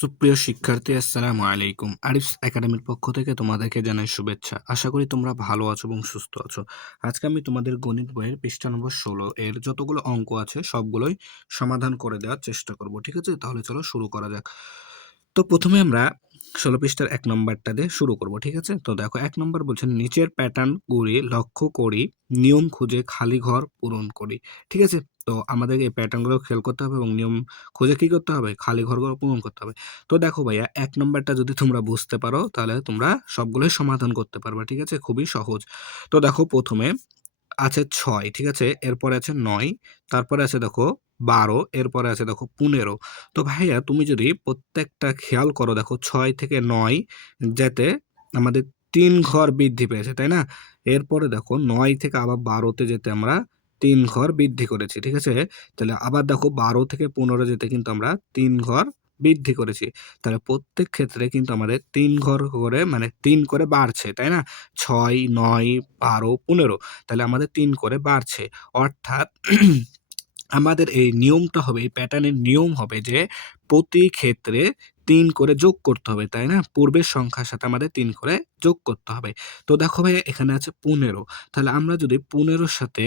সুপ্রিয় শিক্ষার্থী, আসসালামু আলাইকুম। আরিফস একাডেমির পক্ষ থেকে তোমাদেরকে জানাই শুভেচ্ছা। আশা করি তোমরা ভালো আছো এবং সুস্থ আছো। আজকে আমি তোমাদের গণিত বইয়ের পৃষ্ঠা নম্বর 16 এর যতগুলো অঙ্ক আছে সবগুলোই সমাধান করে দেওয়ার চেষ্টা করব। ঠিক আছে? তাহলে চলো শুরু করা যাক। তো প্রথমে আমরা 16 পৃষ্ঠার ১ নম্বরটা দিয়ে শুরু করব। ঠিক আছে? তো দেখো ১ নম্বর বলছে নিচের প্যাটার্নগুলি লক্ষ্য করি, নিয়ম খুঁজে খালি ঘর পূরণ করি। ঠিক আছে? তো আমাদের এই প্যাটার্নগুলো খেয়াল করতে হবে এবং নিয়ম খুঁজে কি করতে হবে? খালি ঘরগুলো পূরণ করতে হবে। তো দেখো ভাইয়া ১ নম্বরটা যদি তোমরা বুঝতে পারো তাহলে তোমরা সবগুলোই সমাধান করতে পারবা। ঠিক আছে? খুবই সহজ। তো দেখো ১ম এ আছে ৬, ঠিক আছে? এরপরে আছে ৯, তারপরে আছে দেখো ১২, এরপরে আছে দেখো ১৫। তো ভাইয়া তুমি যদি প্রত্যেকটা খেয়াল করো, দেখো ৬ থেকে ৯ যেতে আমাদের ৩ ঘর বৃদ্ধি পেয়েছে, তাই না? এরপরে দেখো ৯ থেকে আবার ১২ তে যেতে আমরা ৩ ঘর বৃদ্ধি করেছি, ঠিক আছে? তাহলে আবার দেখো ১২ থেকে ১৫ যেতে কিন্তু আমরা ৩ ঘর বৃদ্ধি করেছি। তাহলে প্রত্যেক ক্ষেত্রে কিন্তু আমাদের ৩ ঘর করে মানে ৩ করে বাড়ছে, তাই না? ৬, ৯, ১২, ১৫, তাহলে আমাদের ৩ করে বাড়ছে। অর্থাৎ আমাদের এই নিয়মটা হবে, এই প্যাটার্নের নিয়ম হবে যে প্রতি ক্ষেত্রে ৩ করে যোগ করতে হবে, তাই না? পূর্বের সংখ্যার সাথে আমাদের ৩ করে যোগ করতে হবে। তো দেখো ভাইয়া এখানে আছে ১৫, তাহলে আমরা যদি ১৫ র সাথে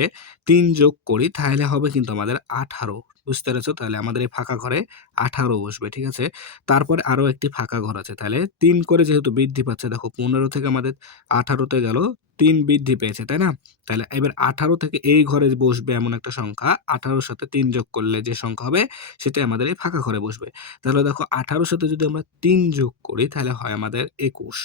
৩ যোগ করি তাহলে হবে কিন্তু আমাদের ১৮। বুঝতে পেরেছো? তাহলে আমাদের এই ফাঁকা ঘরে ১৮ বসবে, ঠিক আছে? তারপরে আরো একটি ফাঁকা ঘর আছে। তাহলে ৩ করে যেহেতু বৃদ্ধি পাচ্ছে, দেখো ১৫ থেকে আমাদের ১৮ তে গেল, ৩ বৃদ্ধি পেয়েছে, তাই না? তাহলে এবার ১৮ থেকে এই ঘরে বসবে এমন একটা সংখ্যা, ১৮ র সাথে ৩ যোগ করলে যে সংখ্যা হবে সেটাই আমাদের এই ফাঁকা ঘরে বসবে। তাহলে দেখো ১৮ র সাথে যদি আমরা ৩ যোগ করি তাহলে হয় আমাদের ২১।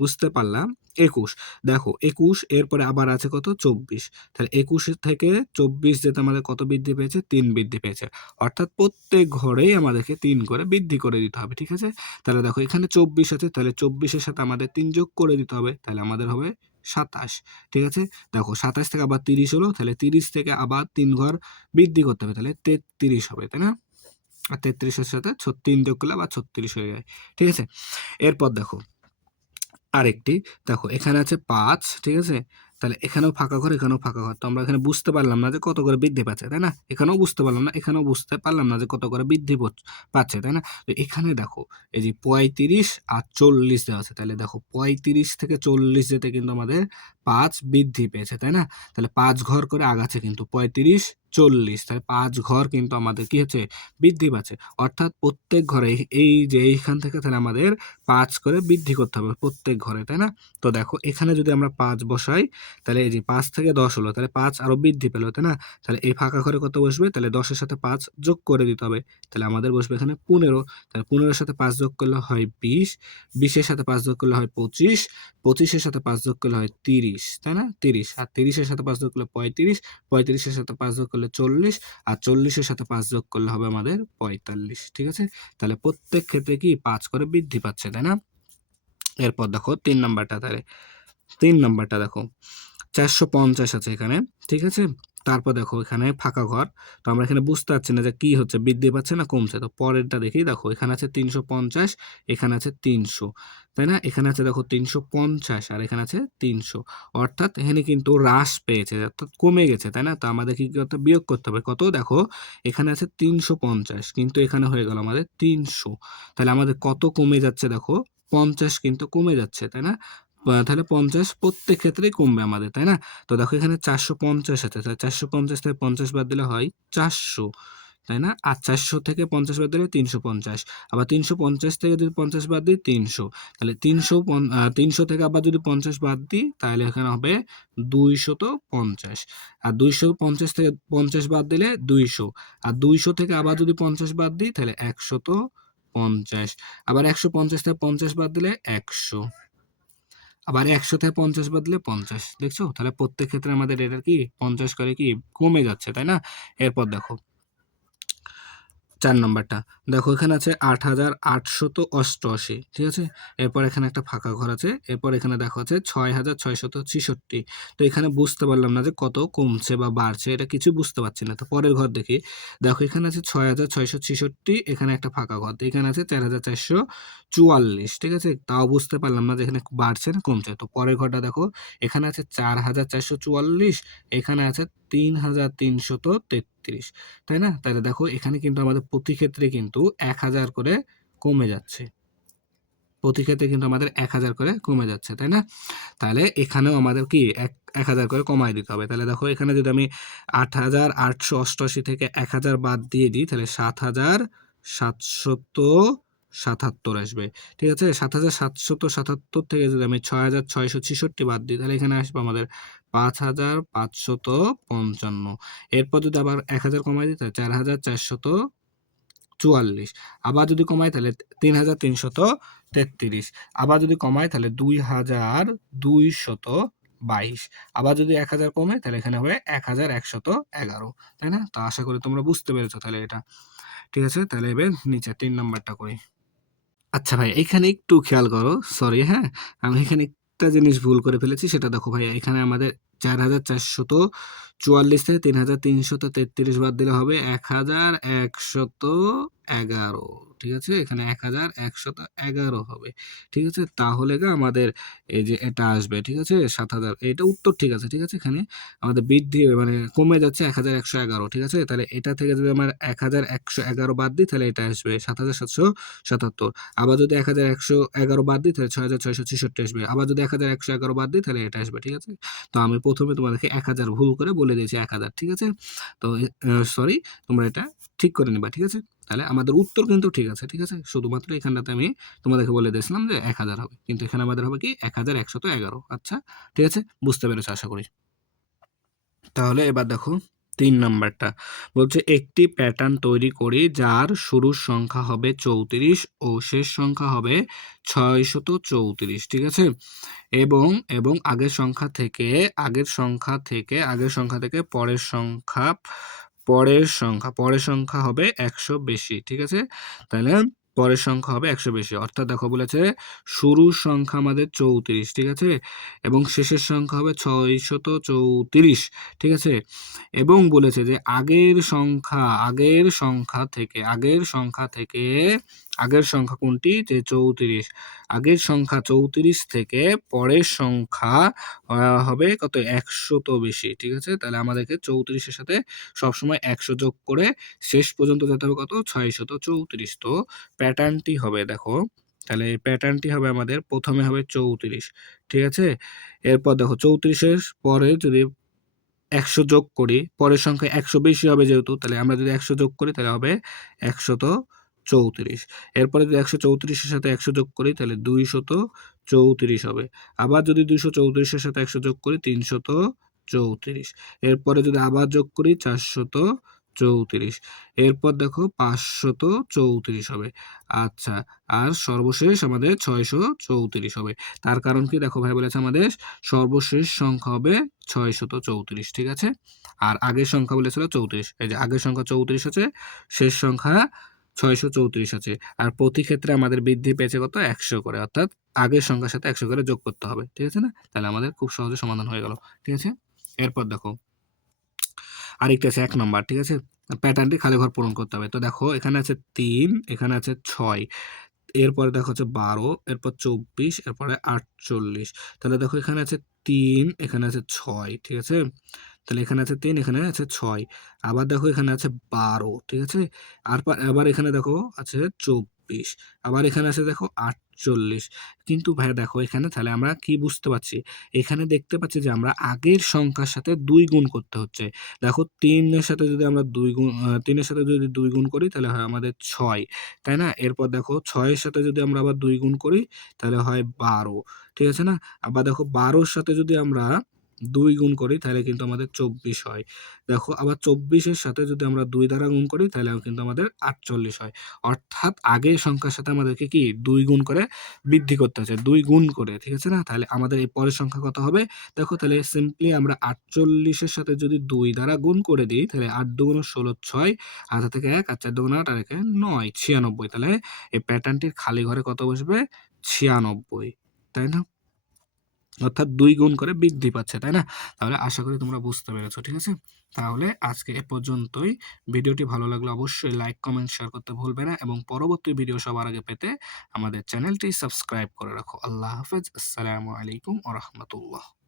বুঝতে পারলাম? ২১। দেখো ২১, এরপরে আবার আছে কত? ২৪। তাহলে ২১ থেকে ২৪ যেতে আমাদের কত বৃদ্ধি পেয়েছে? ৩ বৃদ্ধি পেয়েছে। অর্থাৎ প্রত্যেক ঘরেই আমাদেরকে ৩ করে বৃদ্ধি করে দিতে হবে। ঠিক আছে? তাহলে দেখো এখানে ২৪ আছে, তাহলে ২৪ এর সাথে আমাদের ৩ যোগ করে দিতে হবে। তাহলে আমাদের হবে ২৭। ঠিক আছে? দেখো ২৭ থেকে আবার ৩০ হলো, তাহলে ৩০ থেকে আবার ৩ ঘর বৃদ্ধি করতে হবে। তাহলে ৩৩ হবে, তাই না? আর ৩৩ এর সাথে ৩ যোগ করলে আবার ৩৬ হয়ে যায়। ঠিক আছে? এরপর দেখো আরেকটি, দেখো এখানে আছে ৫, ঠিক আছে? তাহলে এখানেও ফাঁকা ঘর, এখানেও ফাঁকা ঘর। তো আমরা এখানে বুঝতে পারলাম না যে কত করে বৃদ্ধি পাচ্ছে, তাই না? এখানেও বুঝতে পারলাম না, এখানেও বুঝতে পারলাম না যে কত করে বৃদ্ধি পাচ্ছে, তাই না? তো এখানে দেখো এই যে ৩৫ আর ৪০ দেওয়া আছে। তাহলে দেখো ৩৫ থেকে ৪০ যেতে কিন্তু আমাদের ৫ বৃদ্ধি পেয়েছে, তাই না? তাহলে ৫ ঘর করে আগাচ্ছে কিন্তু ৩৫, ৪০। তাহলে ৫ ঘর কিন্তু আমাদের কি হচ্ছে? বৃদ্ধি পাচ্ছে। অর্থাৎ প্রত্যেক ঘরে এই যে এইখান থেকে তাহলে আমাদের ৫ করে বৃদ্ধি করতে হবে প্রত্যেক ঘরে, তাই না? তো দেখো এখানে যদি আমরা ৫ বসাই তাহলে এই যে ৫ থেকে ১০ হলো, তাহলে ৫ আরো বৃদ্ধি পেল, তাই না? তাহলে এই ফাঁকা ঘরে কত বসবে? তাহলে ১০ এর সাথে ৫ যোগ করে দিতে হবে। তাহলে আমাদের বসবে এখানে ১৫। তাহলে ১৫ এর সাথে ৫ যোগ করলে হয় ২০, ২০ এর সাথে ৫ যোগ করলে হয় ২৫, ২৫ এর সাথে ৫ যোগ করলে হয় ৩০, তাই না? ৩০, আর ৩০ এর সাথে ৫ যোগ করলে ৩৫, ৩৫ এর সাথে ৫ যোগ করলে ৪০, আর ৪০ এর সাথে ৫ যোগ করলে হবে আমাদের ৪৫। ঠিক আছে? তাহলে প্রত্যেক ক্ষেত্রে কি ৫ করে বৃদ্ধি পাচ্ছে, তাই না? এরপর দেখো ৩ নাম্বারটা, তাহলে ৩ নাম্বারটা দেখো ৪৫০ আছে এখানে, ঠিক আছে? তারপর দেখো এখানে ফাঁকা ঘর। তো আমরা এখানে বুঝতে পারছি না যে কি হচ্ছে, বৃদ্ধি পাচ্ছে না কমছে। তো পরেরটা দেখি, দেখো এখানে আছে ৩৫০, এখানে আছে ৩০০, তাই না? এখানে আছে দেখো ৩৫০ আর এখানে আছে ৩০০। অর্থাৎ এখানে কিন্তু হ্রাস পেয়েছে, অর্থাৎ কমে গেছে, তাই না? তো আমাদের কি করতে হবে? বিয়োগ করতে হবে। কত? দেখো এখানে আছে ৩৫০ কিন্তু এখানে হয়ে গেল আমাদের ৩০০। তাহলে আমাদের কত কমে যাচ্ছে দেখো? ৫০ কিন্তু কমে যাচ্ছে, তাই না? তাহলে ৫০ প্রত্যেক ক্ষেত্রেই কমবে আমাদের, তাই না? তো দেখো এখানে ৪৫০ আছে। তাহলে ৪৫০ থেকে ৫০ বাদ দিলে হয় ৪০০, তাই না? আর ৪০০ থেকে ৫০ বাদ দিলে ৩৫০। আবার ৩৫০ থেকে যদি ৫০ বাদ দিই ৩০০। তাহলে ৩০০ থেকে আবার যদি ৫০ বাদ দিই তাহলে এখানে হবে ২৫০। আর ২৫০ থেকে ৫০ বাদ দিলে ২০০। আর ২০০ থেকে আবার যদি ৫০ বাদ দিই তাহলে ১৫০। আবার ১৫০ থেকে ৫০ বাদ দিলে ১০০। আবার ১০০ থেকে ৫০ বাদলে ৫০। দেখছো? তাহলে প্রত্যেক ক্ষেত্রে আমাদের এটার কি ৫০ করে কি কমে যাচ্ছে, তাই না? এরপর দেখো ৪ নাম্বারটা। দেখো এখানে আছে ৮৮৮৮, ঠিক আছে? এরপর এখানে একটা ফাঁকা ঘর আছে। এরপর এখানে দেখো আছে ৬৬৬৬। তো এখানে বুঝতে পারলাম না যে কত কমছে বা বাড়ছে, এটা কিছু বুঝতে পারছি না। তো পরের ঘর দেখি। দেখো এখানে আছে ৬৬৬৬, এখানে একটা ফাঁকা ঘর। তো এখানে আছে ৪৪৪৪, ঠিক আছে? তাও বুঝতে পারলাম না যে এখানে বাড়ছে না কমছে। তো পরের ঘরটা দেখো, এখানে আছে ৪৪৪৪, এখানে আছে ৩৩৩৩, তাই না? তাহলে দেখো এখানে কিন্তু আমাদের প্রতি ক্ষেত্রে কিন্তু ১০০০ করে কমে যাচ্ছে। প্রতি ক্ষেত্রে কিন্তু আমাদের ১,০০০ করে কমে যাচ্ছে, তাই না? তাহলে এখানেও আমাদের কি ১,০০০ করে কমায় দিতে হবে। তাহলে দেখো এখানে যদি আমি ৮,৮৮৮ থেকে ১,০০০ বাদ দিয়ে দিই তাহলে ৭,৭৭৭ আসবে। ঠিক আছে? ৭,৭৭৭ থেকে যদি আমি ৬,৬৬৬ বাদ দিই তাহলে এখানে আসবে আমাদের ৫,৫৫৫। এরপর যদি আবার ১,০০০ কমায় দিই তাহলে ৪,৪৪৪। আবার যদি কমাই তাহলে ৩,৩৩৩। আবার যদি কমাই তাহলে ২,২২২। আবার যদি ১,০০০ কমে তাহলে এখানে হবে ১,১১১, তাই না? তো আশা করি তোমরা বুঝতে পেরেছো তাহলে এটা। ঠিক আছে? তাহলে এবার নিচে ৩ নাম্বারটা করি। আচ্ছা ভাই, এখানে একটু খেয়াল করো। সরি, হ্যাঁ? আমি এখানে একটা জিনিস ভুল করে ফেলেছি। সেটা দেখো ভাই, এখানে আমাদের ৪,৪৪৪ থেকে ৩,৩৩৩ বাদ দিলে হবে ১,১১১। ঠিক আছে? এখানে ১,১১১ হবে। ঠিক আছে? তাহলে আমাদের এই যে এটা আসবে। ঠিক আছে? ৭,০০০, এটা উত্তর ঠিক আছে। ঠিক আছে? এখানে আমাদের বৃদ্ধি মানে কমে যাচ্ছে ১,১১১। ঠিক আছে? তাহলে এটা থেকে যদি আমার ১,১১১ বাদ দিই তাহলে এটা আসবে ৭,৭৭৭। আবার যদি ১,১১১ বাদ দিই তাহলে ৬,৬৬৬ আসবে। আবার যদি ১,১১১ বাদ দিই তাহলে এটা আসবে। ঠিক আছে? তো আমি ১ম এ তোমাদেরকে ১,০০০ ভুল করে বলে দিয়েছি ১,০০০। ঠিক আছে? তো সরি, তোমরা এটা ঠিক করে নিবা। ঠিক আছে? তাহলে আমাদের উত্তর কিন্তু ঠিক আছে। ঠিক আছে? শুধুমাত্র এখানটাতে আমি তোমাদেরকে বলে দিয়েছিলাম যে ১,০০০ হবে। কিন্তু এখানে আমাদের হবে কি ১,১১১। আচ্ছা? ঠিক আছে? বুঝতে পেরেছো আশা করি। তাহলে এবার দেখো ৩ নাম্বারটা। বলছে একটি প্যাটার্ন তৈরি করি যার শুরুর সংখ্যা হবে ৩৪ ও শেষ সংখ্যা হবে ৬৩৪। ঠিক আছে? এবং আগের সংখ্যা থেকে পরের সংখ্যা হবে ১০০ বেশি। ঠিক আছে? তাহলে পরের সংখ্যা হবে ১০০ বেশি। অর্থাৎ দেখো বলেছে শুরুর সংখ্যা আমাদের ৩৪। ঠিক আছে? এবং শেষের সংখ্যা হবে ৬৩৪। ঠিক আছে? এবং বলেছে যে আগের সংখ্যা কোনটি? যে ৩৪। আগের সংখ্যা ৩৪ থেকে পরের সংখ্যা হবে কত? ১০০ তো বেশি। ঠিক আছে? তাহলে আমাদেরকে ৩৪ এর সাথে সবসময় ১০০ যোগ করে শেষ পর্যন্ত যেতে হবে কত? ৬৩৪। তো প্যাটার্নটি হবে দেখো, তাহলে এই প্যাটার্নটি হবে আমাদের ১ম এ হবে ৩৪। ঠিক আছে? এরপর দেখো ৩৪ এর পরে যদি ১০০ যোগ করি, পরের সংখ্যা ১০০ বেশি হবে যেহেতু, তাহলে আমরা যদি ১০০ যোগ করি তাহলে হবে ১৩৪। এরপরে যদি ১৩৪ এর সাথে ১০০ যোগ করি তাহলে ২৩৪ হবে। আবার যদি ২৩৪ এর সাথে ১০০ যোগ করি ৩৩৪। এরপরে যদি আবার যোগ করি ৪৩৪। এরপর দেখো ৫৩৪ হবে। আচ্ছা, আর সর্বশেষ আমাদের ৬৩৪ হবে। তার কারণ কি? দেখো ভাই বলেছে আমাদের সর্বশেষ সংখ্যা হবে ৬৩৪। ঠিক আছে? আর আগের সংখ্যা বলেছিল ৩৪। এই যে আগের সংখ্যা ৩৪ আছে, শেষ সংখ্যা ৬৩৪ আছে। আর প্রতি ক্ষেত্রে আমাদের বৃদ্ধি পেয়েছে কত? ১০০ করে। অর্থাৎ আগের সংখ্যার সাথে ১০০ করে যোগ করতে হবে। ঠিক আছে না? তাহলে আমাদের খুব সহজে সমাধান হয়ে গেল। ঠিক আছে? এরপর দেখো আরেকটা আছে ১ নাম্বার। ঠিক আছে? প্যাটার্নটি খালি ঘর পূরণ করতে হবে। তো দেখো এখানে আছে ৩, এখানে আছে ৬। এরপরে দেখো হচ্ছে ১২, এরপর ২৪, এরপরে ৪৮। তাহলে দেখো এখানে আছে ৩, এখানে আছে ৬। ঠিক আছে? তাহলে এখানে আছে ৩, এখানে আছে ৬। আবার দেখো এখানে আছে ১২। ঠিক আছে? আবার এখানে দেখো আছে ২৪। আবার এখানে আছে দেখো ৪৮। কিন্তু ভাইয়া দেখো এখানে তাহলে আমরা কি বুঝতে পারছি? এখানে দেখতে পাচ্ছি যে আমরা আগের সংখ্যার সাথে ২ গুণ করতে হচ্ছে। দেখো ৩ এর সাথে যদি আমরা ৩ এর সাথে যদি ২ গুণ করি তাহলে হয় আমাদের ৬। তাই না? এরপর দেখো ৬ এর সাথে যদি আমরা আবার ২ গুণ করি তাহলে হয় ১২। ঠিক আছে না? আবার দেখো ১২ র সাথে যদি আমরা ২ গুণ করি তাহলে কিন্তু আমাদের ২৪ হয়। দেখো আবার ২৪ এর সাথে যদি আমরা ২ দ্বারা গুণ করি তাহলেও কিন্তু আমাদের ৪৮ হয়। অর্থাৎ আগের সংখ্যার সাথে আমাদেরকে কি ২ গুণ করে বৃদ্ধি করতে হচ্ছে। ২ গুণ করে। ঠিক আছে না? তাহলে আমাদের এই পরের সংখ্যা কত হবে? দেখো তাহলে সিম্পলি আমরা ৪৮ এর সাথে যদি ২ দ্বারা গুণ করে দিই তাহলে ৮ দুগুণ ১৬, ৬, আধা থেকে ১, আর ৪ দুগুণ ৮, আর ১ ৯, ৯৬। তাহলে এই প্যাটার্নটির খালি ঘরে কত বসবে? ৯৬। তাই না? অর্থাৎ ২ গুণ করে বৃদ্ধি পাচ্ছে, তাই না? তাহলে আশা করি তোমরা বুঝতে পেরেছো। ঠিক আছে? তাহলে আজকে এ পর্যন্তই। ভিডিওটি ভালো লাগলে অবশ্যই লাইক, কমেন্ট, শেয়ার করতে ভুলবে না এবং পরবর্তী ভিডিও সবার আগে পেতে আমাদের চ্যানেলটি সাবস্ক্রাইব করে রাখো। আল্লাহ হাফেজ। আসসালামু আলাইকুম ওয়া রাহমাতুল্লাহ।